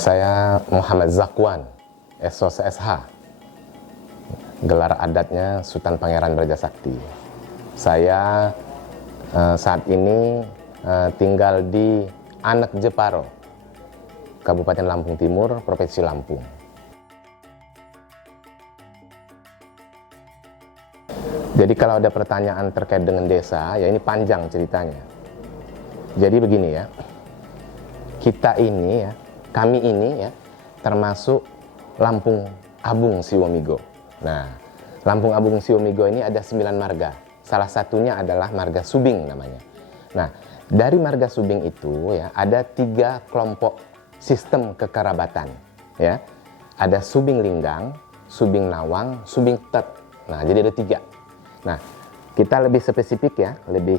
Saya Muhammad Zakwan, SOS SH. Gelar adatnya Sultan Pangeran Brajasakti. Saya saat ini tinggal di Anek Jeparo, Kabupaten Lampung Timur, Provinsi Lampung. Jadi kalau ada pertanyaan terkait dengan desa, ya ini panjang ceritanya. Jadi begini ya, kita ini ya, kami ini ya, termasuk Lampung Abung Siwomigo. Nah, Lampung Abung Siwomigo ini ada 9 marga. Salah satunya adalah marga Subing namanya. Nah, dari marga Subing itu ya, ada 3 kelompok sistem kekerabatan. Ya, ada Subing Linggang, Subing Nawang, Subing Tet. Nah, jadi ada 3. Nah, kita lebih spesifik ya, lebih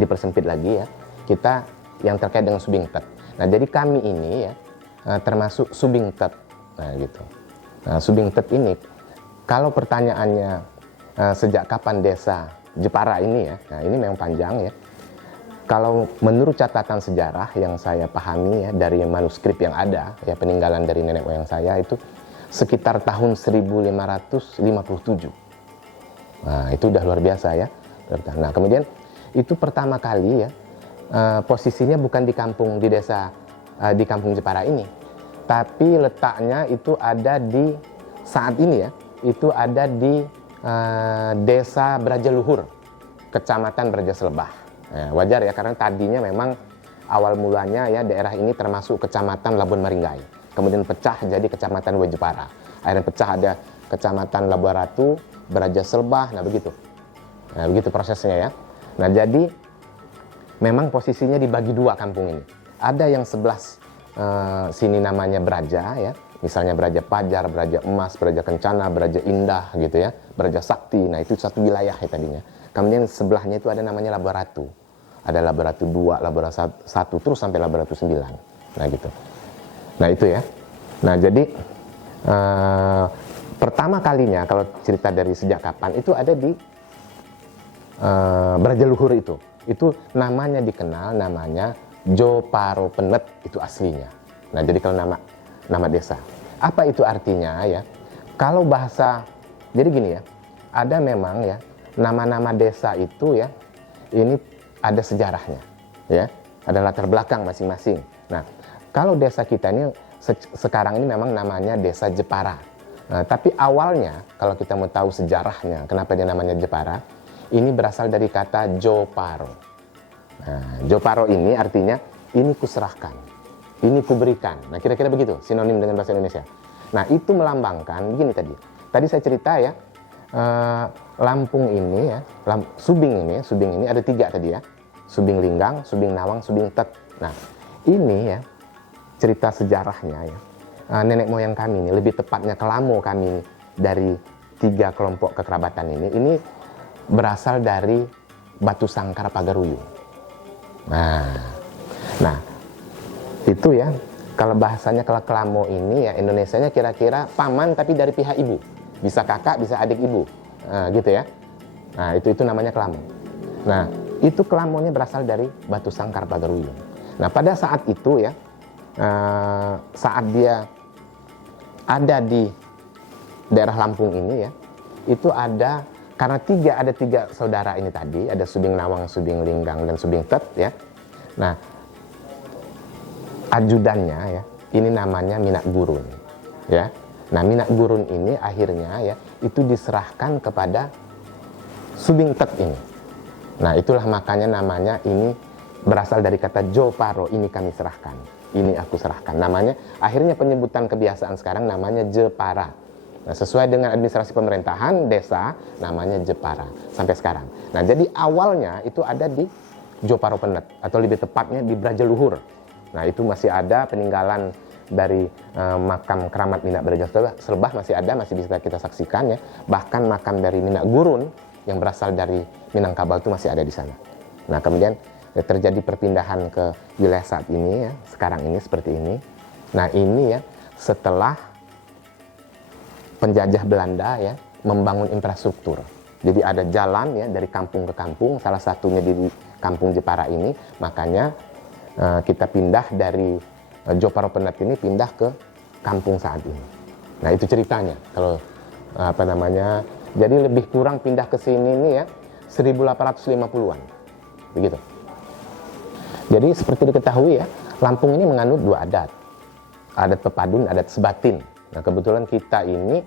dipersempit lagi ya. Kita yang terkait dengan Subing Tet. Nah, jadi kami ini ya termasuk Subing Tet. Nah, gitu. Nah, Subing Tet ini, kalau pertanyaannya sejak kapan desa Jepara ini ya, nah ini memang panjang ya. Kalau menurut catatan sejarah yang saya pahami ya dari manuskrip yang ada, ya peninggalan dari nenek moyang saya itu sekitar tahun 1557. Nah, itu udah luar biasa ya. Nah, kemudian itu pertama kali ya posisinya bukan di kampung, di desa di kampung Jepara ini, tapi letaknya itu ada di saat ini ya, itu ada di desa Brajaluhur, Kecamatan Brajaselebah. Nah, wajar ya, karena tadinya memang awal mulanya ya daerah ini termasuk Kecamatan Labuan Maringgai, kemudian pecah jadi Kecamatan Wejepara, akhirnya pecah ada Kecamatan Labuan Ratu, Brajaselebah. Nah begitu, nah begitu prosesnya ya. Nah jadi memang posisinya dibagi 2 kampung ini. Ada yang sebelah sini namanya Braja ya, misalnya Braja Pajar, Braja Emas, Braja Kencana, Braja Indah gitu ya, Braja Sakti. Nah itu satu wilayah ya tadinya. Kemudian sebelahnya itu ada namanya Labuan Ratu. Ada Labuan Ratu 2, Labuan Ratu 1, terus sampai Labuan Ratu 9. Nah gitu. Nah itu ya. Nah jadi pertama kalinya kalau cerita dari sejak kapan itu ada di Brajaluhur itu namanya dikenal namanya Joparo Penet, itu aslinya. Nah jadi kalau nama desa apa itu artinya ya, kalau bahasa, jadi gini ya, ada memang ya nama-nama desa itu ya ini ada sejarahnya ya, ada latar belakang masing-masing. Nah kalau desa kita ini sekarang ini memang namanya desa Jepara. Nah, tapi awalnya kalau kita mau tahu sejarahnya kenapa dia namanya Jepara, ini berasal dari kata Joparo. Nah, Joparo ini artinya ini kuserahkan, ini kuberikan. Nah, kira-kira begitu sinonim dengan bahasa Indonesia. Nah, itu melambangkan begini tadi. Tadi saya cerita ya, Lampung ini ya, Subing ini ada 3 tadi ya. Subing Linggang, Subing Nawang, Subing Tet. Nah, ini ya cerita sejarahnya ya. Nenek moyang kami ini, lebih tepatnya kelamo kami ini, dari 3 kelompok kekerabatan ini berasal dari Batu Sangkar Pagaruyung. Nah itu ya, kalau bahasanya kalau kelamo ini ya Indonesianya kira-kira paman tapi dari pihak ibu, bisa kakak bisa adik ibu, gitu ya. Nah itu namanya kelamo. Nah itu kelamonya berasal dari Batu Sangkar Pagaruyung. Nah pada saat itu ya, saat dia ada di daerah Lampung ini ya, itu ada karena ada tiga saudara ini tadi, ada Subing Nawang, Subing Linggang, dan Subing Tet ya. Nah, ajudannya ya, ini namanya Minak Gurun ya. Nah, Minak Gurun ini akhirnya ya, itu diserahkan kepada Subing Tet ini. Nah, itulah makanya namanya ini berasal dari kata Joparo, ini kami serahkan, ini aku serahkan. Namanya, akhirnya penyebutan kebiasaan sekarang namanya Jepara. Nah, sesuai dengan administrasi pemerintahan desa namanya Jepara sampai sekarang. Nah, jadi awalnya itu ada di Joparo Penet, atau lebih tepatnya di Brajaluhur. Nah, itu masih ada peninggalan dari makam keramat Minak Brajaselebah, masih ada, masih bisa kita saksikan ya. Bahkan makam dari Minak Gurun yang berasal dari Minangkabau itu masih ada di sana. Nah, kemudian ya, terjadi perpindahan ke wilayah saat ini ya, sekarang ini seperti ini. Nah, ini ya setelah penjajah Belanda ya membangun infrastruktur. Jadi ada jalan ya dari kampung ke kampung, salah satunya di kampung Jepara ini, makanya kita pindah dari Jo Paropenat ini pindah ke kampung saat ini. Nah itu ceritanya kalau apa namanya, jadi lebih kurang pindah ke sini ini ya 1850-an begitu. Jadi seperti diketahui ya, Lampung ini menganut dua adat, adat Pepadun, adat Sebatin. Nah kebetulan kita ini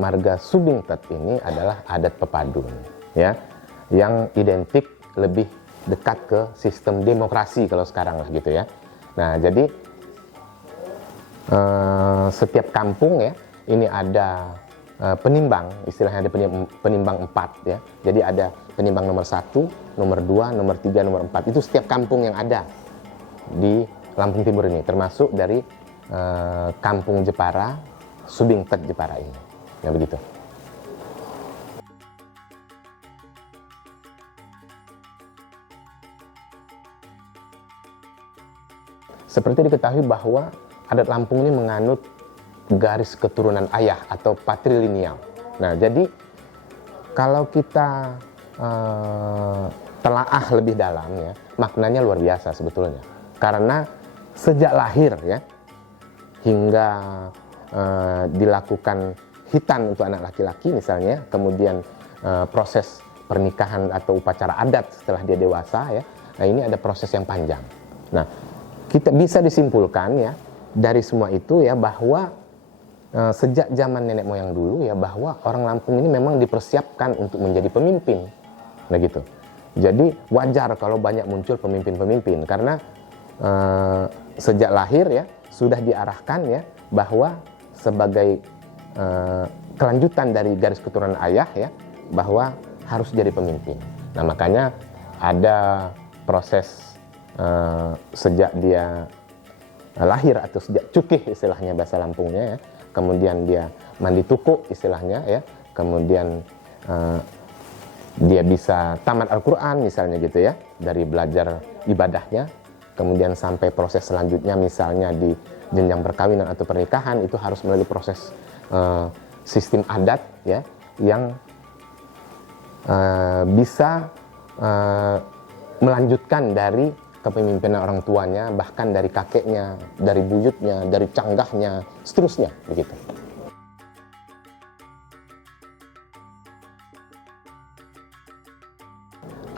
marga Subingtet ini adalah adat Pepadun ya, yang identik lebih dekat ke sistem demokrasi kalau sekarang lah gitu ya. Nah jadi setiap kampung ya ini ada penimbang, istilahnya ada penimbang 4 ya. Jadi ada penimbang nomor 1, nomor 2, nomor 3, nomor 4. Itu setiap kampung yang ada di Lampung Timur ini, termasuk dari kampung Jepara, Subingtet Jepara ini. Ya begitu. Seperti diketahui bahwa adat Lampung ini menganut garis keturunan ayah atau patrilineal. Nah, jadi kalau kita telaah lebih dalam ya, maknanya luar biasa sebetulnya. Karena sejak lahir ya hingga dilakukan hitan untuk anak laki-laki misalnya, kemudian proses pernikahan atau upacara adat setelah dia dewasa ya. Nah, ini ada proses yang panjang. Nah, kita bisa disimpulkan ya dari semua itu ya bahwa sejak zaman nenek moyang dulu ya bahwa orang Lampung ini memang dipersiapkan untuk menjadi pemimpin. Nah gitu. Jadi wajar kalau banyak muncul pemimpin-pemimpin karena sejak lahir ya sudah diarahkan ya bahwa sebagai kelanjutan dari garis keturunan ayah ya bahwa harus jadi pemimpin. Nah makanya ada proses sejak dia lahir atau sejak cukih istilahnya bahasa Lampungnya ya, kemudian dia mandi tukuk istilahnya ya, kemudian dia bisa tamat Al-Quran misalnya gitu ya, dari belajar ibadahnya, kemudian sampai proses selanjutnya misalnya di jenjang perkawinan atau pernikahan itu harus melalui proses sistem adat ya yang bisa melanjutkan dari kepemimpinan orang tuanya, bahkan dari kakeknya, dari buyutnya, dari canggahnya, seterusnya begitu.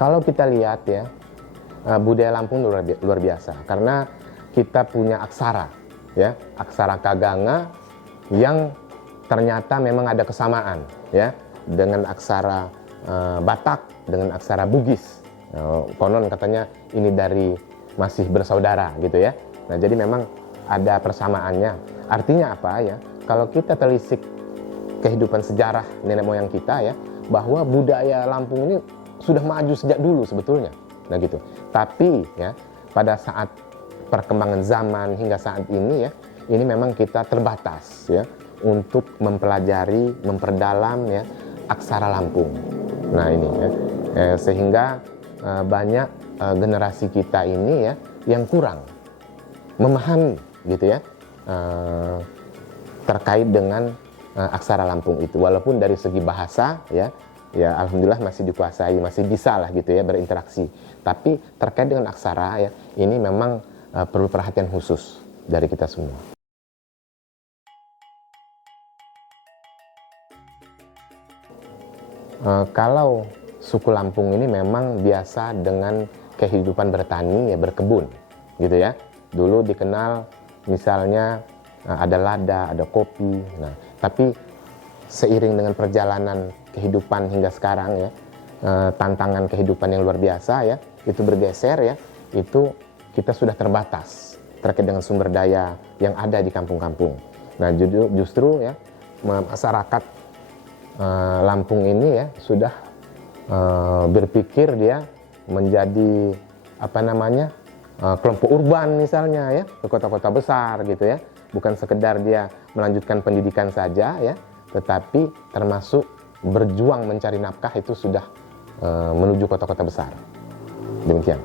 Kalau kita lihat ya, budaya Lampung luar biasa karena kita punya aksara ya, aksara Kaganga yang ternyata memang ada kesamaan ya dengan aksara Batak, dengan aksara Bugis. Konon katanya ini dari masih bersaudara gitu ya. Nah jadi memang ada persamaannya. Artinya apa ya? Kalau kita telisik kehidupan sejarah nenek moyang kita ya, bahwa budaya Lampung ini sudah maju sejak dulu sebetulnya. Nah gitu. Tapi ya pada saat perkembangan zaman hingga saat ini ya, ini memang kita terbatas ya untuk mempelajari, memperdalam ya aksara Lampung. Nah ini ya, sehingga banyak generasi kita ini ya yang kurang memahami gitu ya terkait dengan aksara Lampung itu, walaupun dari segi bahasa ya alhamdulillah masih dikuasai, masih bisa lah gitu ya berinteraksi, tapi terkait dengan aksara ya ini memang perlu perhatian khusus dari kita semua. Kalau suku Lampung ini memang biasa dengan kehidupan bertani ya, berkebun gitu ya. Dulu dikenal misalnya ada lada, ada kopi. Nah, tapi seiring dengan perjalanan kehidupan hingga sekarang ya, tantangan kehidupan yang luar biasa ya, itu bergeser ya, itu kita sudah terbatas terkait dengan sumber daya yang ada di kampung-kampung. Nah, justru ya masyarakat Lampung ini ya sudah berpikir dia menjadi apa namanya kelompok urban misalnya ya, ke kota-kota besar gitu ya, bukan sekedar dia melanjutkan pendidikan saja ya, tetapi termasuk berjuang mencari nafkah itu sudah menuju kota-kota besar. Demikian.